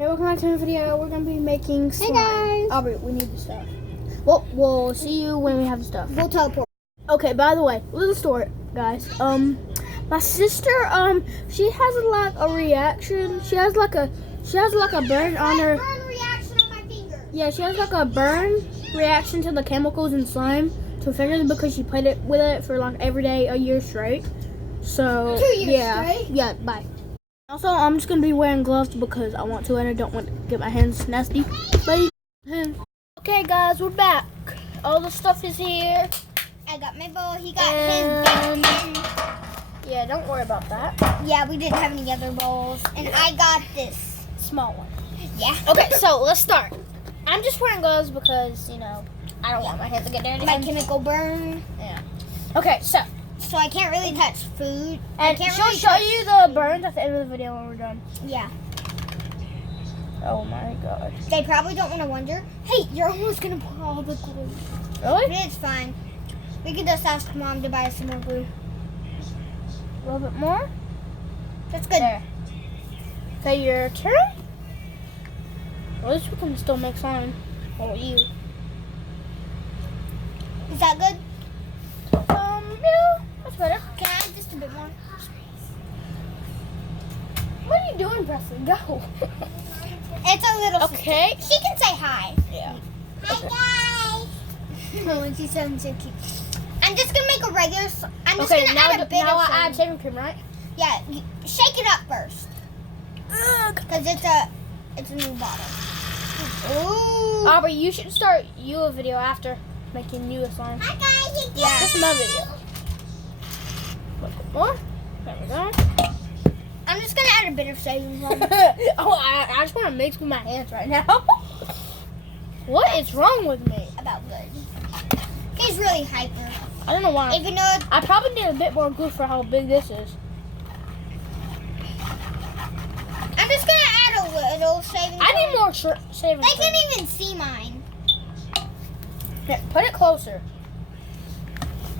Hey, welcome back to the video. We're gonna be making slime. Hey guys. Aubrey, we need the stuff. Well, we'll see you when we have the stuff. We'll teleport. Okay. By the way, little story, guys. My sister, she has like a reaction. She has like a burn on her. Burn reaction on my finger. Yeah, she has like a burn reaction to the chemicals in slime to her fingers because she played it with it for like every day a year straight. So 2 years yeah, straight? yeah. Bye. Also, I'm just gonna be wearing gloves because I want to, and I don't want to get my hands nasty. Bye. Okay, guys, we're back. All the stuff is here. I got my bowl. He got And- his big Yeah, don't worry about that. Yeah, we didn't have any other bowls. And I got this. Small one. Yeah. Okay, so let's start. I'm just wearing gloves because, you know, I don't want my hands to get dirty. My chemical burn. Yeah. Okay, so. So I can't really touch food. I And can't she'll really show touch- you the burns at the end of the video when we're done. Yeah. Oh my god. They probably don't want to wonder. Hey, you're almost going to pour all the glue. Really? But it's fine. We can just ask Mom to buy us some more glue. A little bit more? That's good. There. Okay, your turn. Well, at least we can still make slime. What about you? Is that good? Yeah, that's better. Can I add just a bit more? What are you doing, Presley? Go. It's a little. Okay. She can say hi. Yeah. Hi guys. Oh, and she sounds so cute. I'm just gonna make a regular. I'm just Okay, gonna now, add a bit now of. I add shaving cream, right? Yeah, shake it up first, cause it's a new bottle. Ooh. Aubrey, you should start a video after making you a slime. Hi guys. Yeah, this is my video. A little bit more. There we go. I'm just gonna add a bit of shaving foam. Oh, I just want to mix with my hands right now. What is wrong with me? About good. He's really hyper. I don't know why. Even though it's, I probably need a bit more glue for how big this is. I'm just gonna add a little shaving foam. I need more shaving They cream. can't even see mine. Here, put it closer.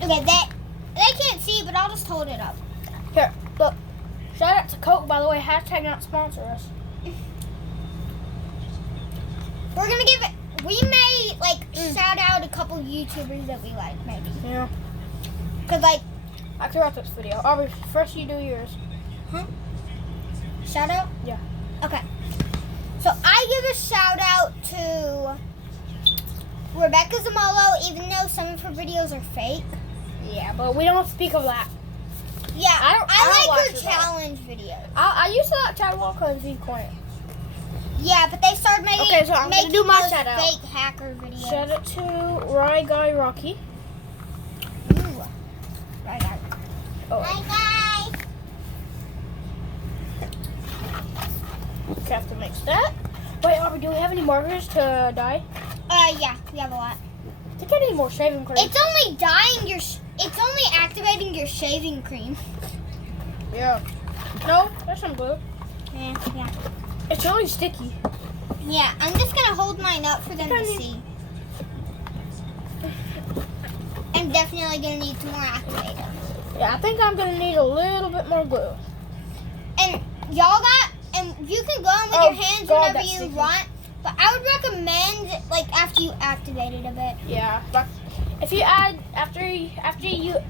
Okay, they can't see, but I'll just hold it up. Here, look. Shout out to Coke, by the way. Hashtag not sponsor us. We're gonna give it. We may shout out a couple YouTubers that we like, maybe. Yeah. Cause I clear out this video. Aubrey, first you do yours. shout out. Yeah. Okay. So I give a shout out to Rebecca Zamolo, even though some of her videos are fake. Yeah, but we don't speak of that. Yeah, I don't I watch like her it, though. challenge videos. I used to like Chad Walker and Z Coin. Yeah, but they started making Okay, so I'm gonna making do my those shout out. fake hacker videos. Shout out to Rye Guy Rocky. Ooh. Right out. Oh, Hi guys. okay, have to mix that. Wait, Aubrey, do we have any markers to dye? Yeah, we have a lot. I think I need more shaving cream. It's only dyeing your. It's only activating your shaving cream. Yeah. No, there's some glue. Yeah. It's really sticky. Yeah, I'm just gonna hold mine up for them to see. I'm definitely gonna need some more activator. Yeah, I think I'm gonna need a little bit more glue. And y'all you can go on with Oh, your hands God, whenever that's you sticky. want. But I would recommend after you activate it a bit. Yeah, but if you add after you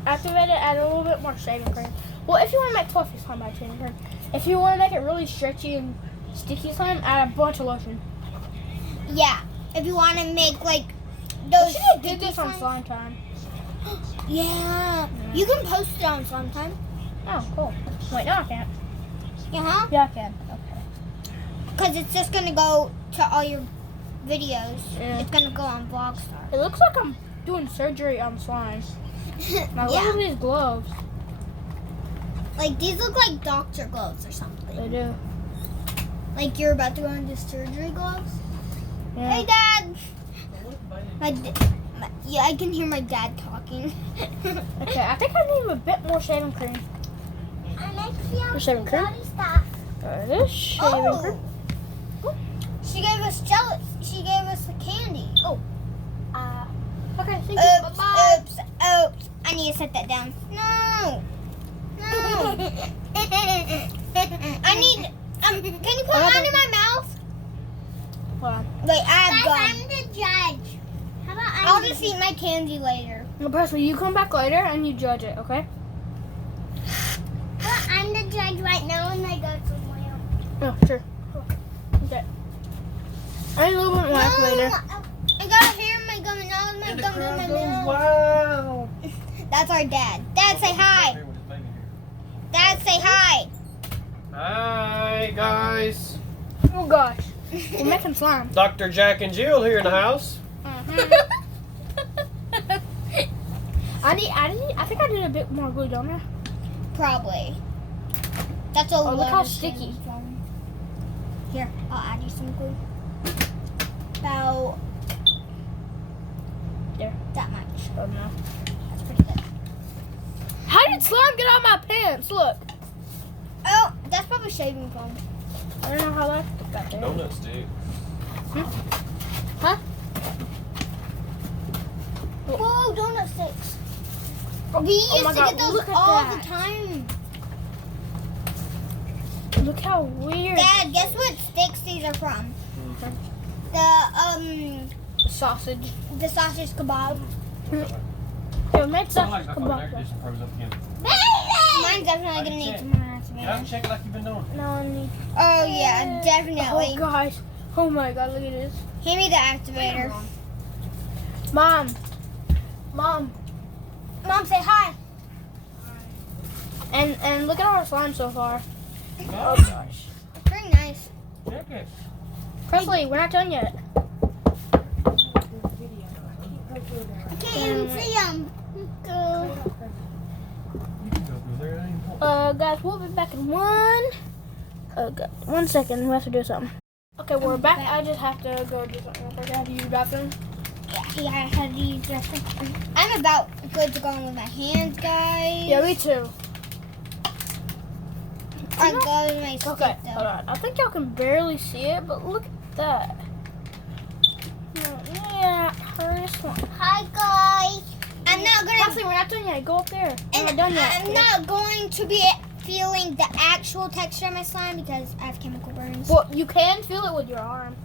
activate it, add a little bit more shaving cream. Well, if you want to make fluffy slime, add shaving cream. If you want to make it really stretchy and sticky slime, add a bunch of lotion. Yeah. If you want to make We those. should have did sticky this on slimes. slime time. Yeah. You can post it on sometime. Oh, cool. Wait, no, I can't. Yeah. Yeah, I can. Okay. Because it's just gonna go to all your videos. Yeah. It's gonna go on Vlogstar. It looks like I'm doing surgery on slime. Now look Yeah. at these gloves. Like these look like doctor gloves or something. They do. Like you're about to go into surgery gloves. Yeah. Hey, Dad. Yeah, I can hear my dad talking. Okay, I think I need a bit more shaving cream. For shaving cream? There it is. Shaving cream. She gave us jelly. She gave us the candy. Oh. Okay, thank you. Oops, Bye-bye. oops. I need to set that down. No. I need. Can you put it under my mouth? just eat my candy later. No, Presley, you come back later and you judge it, okay? Well, I'm the judge right now and I go somewhere. Oh, sure. Okay. I need a little bit more later. I got hair in my gum and all my gum in my mouth. Wow. That's our dad. Dad, say hi. Dad, say hi. Hi, guys. Oh gosh. We're making slime. Dr. Jack and Jill here in the house. I think I did a bit more glue, don't I? Probably. That's a Oh, look lot how of sticky. foam. Here, I'll add you some glue. About There. that much. Oh no. That's pretty good. How did slime get on my pants? Look. Oh, that's probably shaving foam. I don't know how that got there. Donuts, dude. Huh? Whoa, donut sticks. We Oh used my to God, get those look at all that. the time. Look how weird. Dad, guess what sticks these are from? The sausage. The sausage kebab. It made I sausage like that kebab. air conditioner froze up again. Mine's definitely gonna need check. some more activation. Yeah, shake it like you've been doing. No, I need. Oh yeah, definitely. Oh gosh. Oh my God, look at this. Hand me the activator. Mom, Mom, say hi. and look at our slime so far. Oh, gosh. It's pretty nice. check it. Presley, we're not done yet. I can't even see them. You can go through there. It ain't important. Guys, we'll be back in one. Oh God, 1 second. We have to do something. Okay, we're back. I just have to go do something. I have to use the bathroom. Yeah, I had to use this. I'm about good to go in with my hands, guys. Yeah, me too. I'm going with my stick, Okay, though. hold on. I think y'all can barely see it, but look at that. Yeah, this one. Hi, guys. I'm not gonna. Presley, we're not done yet. Go up there. We're not And done yet. I'm not going to be feeling the actual texture of my slime because I have chemical burns. Well, you can feel it with your arm.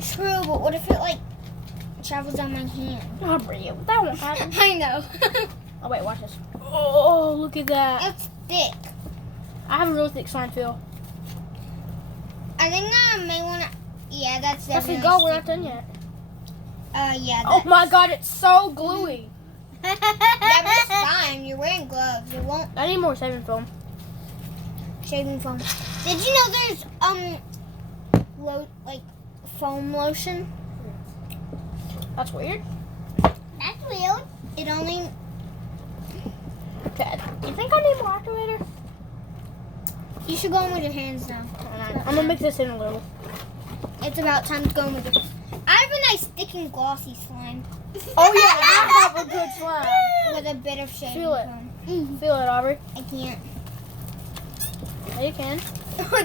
True, but what if it like travels down my hand? Oh, Bria, that won't happen. I know. Oh wait, watch this. Oh, look at that. It's thick. I have a really thick slime feel. I think I may wanna. Yeah, that's Presley, definitely. go. We're not done yet. Yeah. Oh my God, it's so gluey. That was fine. You're wearing gloves. You won't I need more shaving foam. shaving foam. Did you know there's like foam lotion? That's weird. That's weird. It only. Okay. Do you think I need more activator? You should go in with your hands now. I'm gonna mix this in a little. It's about time to go in with your. I have a nice thick and glossy slime. Oh yeah, I have a good slime. With a bit of shaving Feel it. foam. Feel it, Aubrey. I can't. Yeah, you can.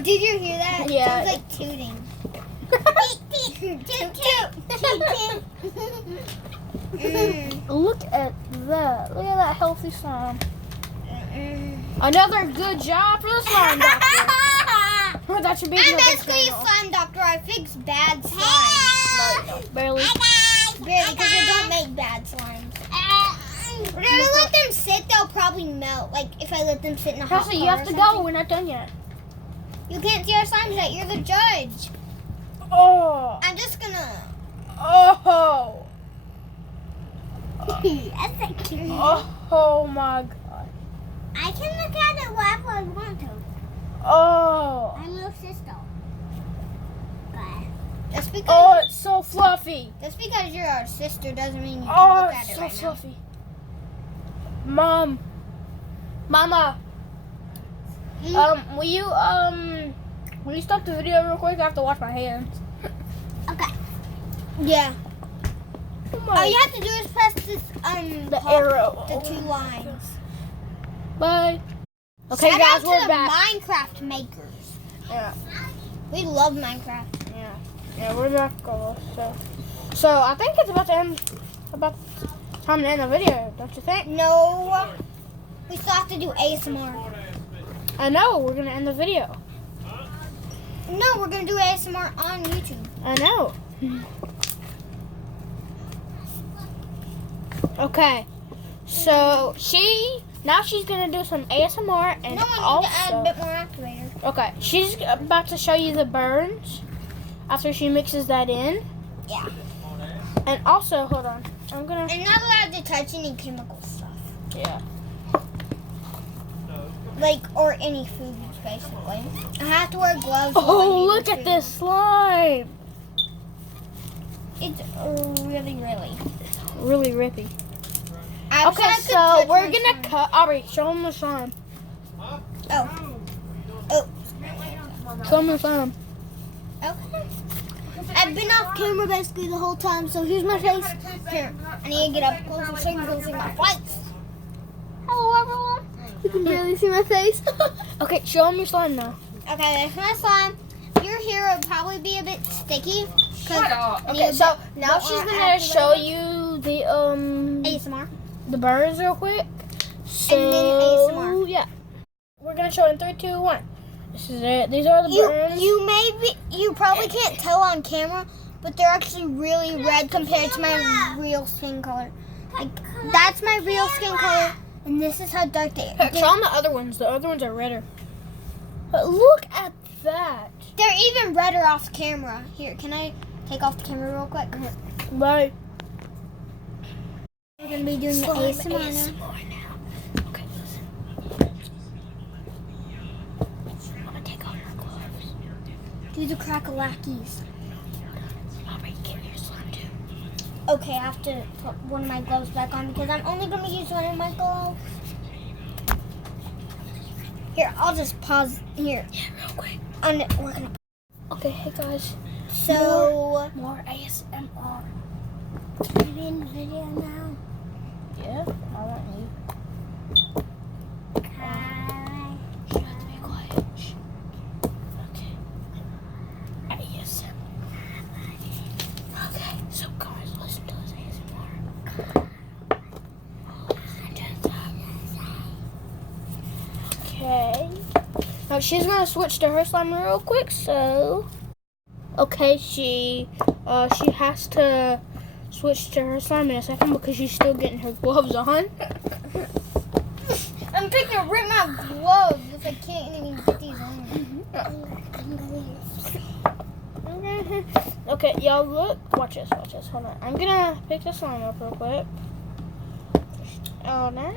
Did you hear that? Yeah. Sounds like tooting. Toot, toot, toot. Look at that. Look at that healthy slime. Mm. Another good job for the slime doctor. That should be I'm the next basically a channel. slime doctor. I fix bad slime. No, you don't. Barely. Barely, because I don't make bad slimes. If I let them sit, they'll probably melt. Like if I let them sit in a hot Presley, you car have or to something. go. We're not done yet. You can't see our slimes yet. You're the judge. Oh. I'm just gonna. Oh. That's a cute. Oh my God. I can look at it wherever I want to. Oh. I'm your sister. That's because. Oh, it's so fluffy. Just because you're our sister doesn't mean you can Oh, look at it's it so right fluffy. Mama, now. will you stop the video real quick? I have to wash my hands. Okay. Yeah. Oh All my, you have to do is press this the pop- arrow. the two lines. Bye. Okay, Shout guys, out to we're the back. Minecraft makers. Yeah, We love Minecraft. yeah, we're back. So I think it's about to end. About time to end the video, don't you think? No, we still have to do ASMR. I know. We're gonna end the video. No, we're gonna do ASMR on YouTube. I know. Okay. So now she's gonna do some ASMR and No, I need also. to add a bit more activator. Okay, she's about to show you the burns after she mixes that in. Yeah. And also, hold on, I'm gonna. I'm not allowed to touch any chemical stuff. Yeah. Like, or any foods, basically. I have to wear gloves. while Oh, I'm eating look at food. this slime. It's really. Really rippy. I wish Okay, I could so touch we're my gonna slime. cut. Aubrey, show them the slime. Oh. Show them the slime. Okay. I've been off camera basically the whole time, so here's my face. Here, I need to get up closer so you can see my face. Hello, everyone. You can barely see my face. Okay, show them your slime now. Okay, there's my slime. If you're here, it'll probably be a bit sticky. Okay, so now she's gonna show you the ASMR. the burns real quick. So And then ASMR. yeah, we're gonna show in 3, 2, 1. This is it. These are the burns. You probably can't tell on camera, but they're actually really red compared to my real skin color. Like, that's my real skin color, and this is how dark they are. Show them the other ones. The other ones are redder. But look at that. They're even redder off camera. Here, can I take off the camera real quick? Right. We're gonna be doing the ASMR now. now. Okay, listen. I'm gonna take off your gloves. Do the crackalackis. Aubrey, get your slime too. Okay, I have to put one of my gloves back on because I'm only gonna use one of my gloves. Here, I'll just pause here. Yeah, real quick. We're gonna. Okay, hey guys. So. More ASMR. Are we in the video now? Yeah, I want you. Hi. You have to be quiet. Shh. Okay. ASMR. Okay, so guys, listen to this ASMR. Okay. Now she's gonna switch to her slime real quick, so okay, she has to switch to her slime in a second because she's still getting her gloves on. I'm trying to rip my gloves if I can't even get these on. Okay, y'all look. Watch this. Hold on. I'm gonna pick the slime up real quick. Oh, that.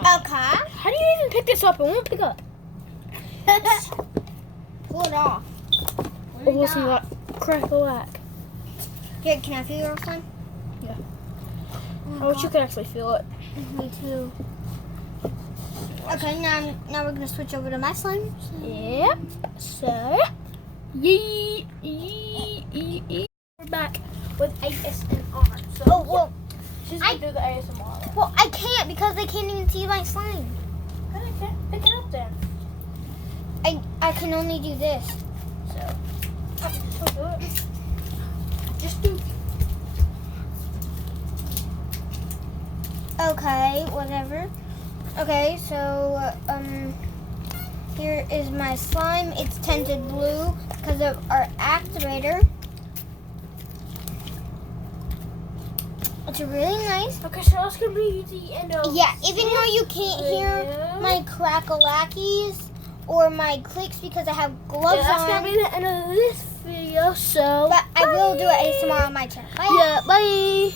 Okay. How do you even pick this up? It won't pick up. Pull it off. Oh, listen to that crack-a-lack. Here, can I feel your slime? Yeah. I wish you could actually feel it. Me too. Okay, now we're gonna switch over to my slime. Yep. So, yee. We're back with ASMR. So, Oh well, she's gonna do the ASMR. well I can't because they can't even see my slime. Okay, pick it up then. I can only do this. So, do it. Just do. Okay, whatever. Okay, so here is my slime. It's tinted blue because of our activator. It's really nice. Okay, so that's gonna be the end of. Yeah, even though you can't hear my crackalackis or my clicks because I have gloves Yeah, that's on. gonna be the end of this video. So, But I will do an ASMR on my channel. Bye. yeah, bye.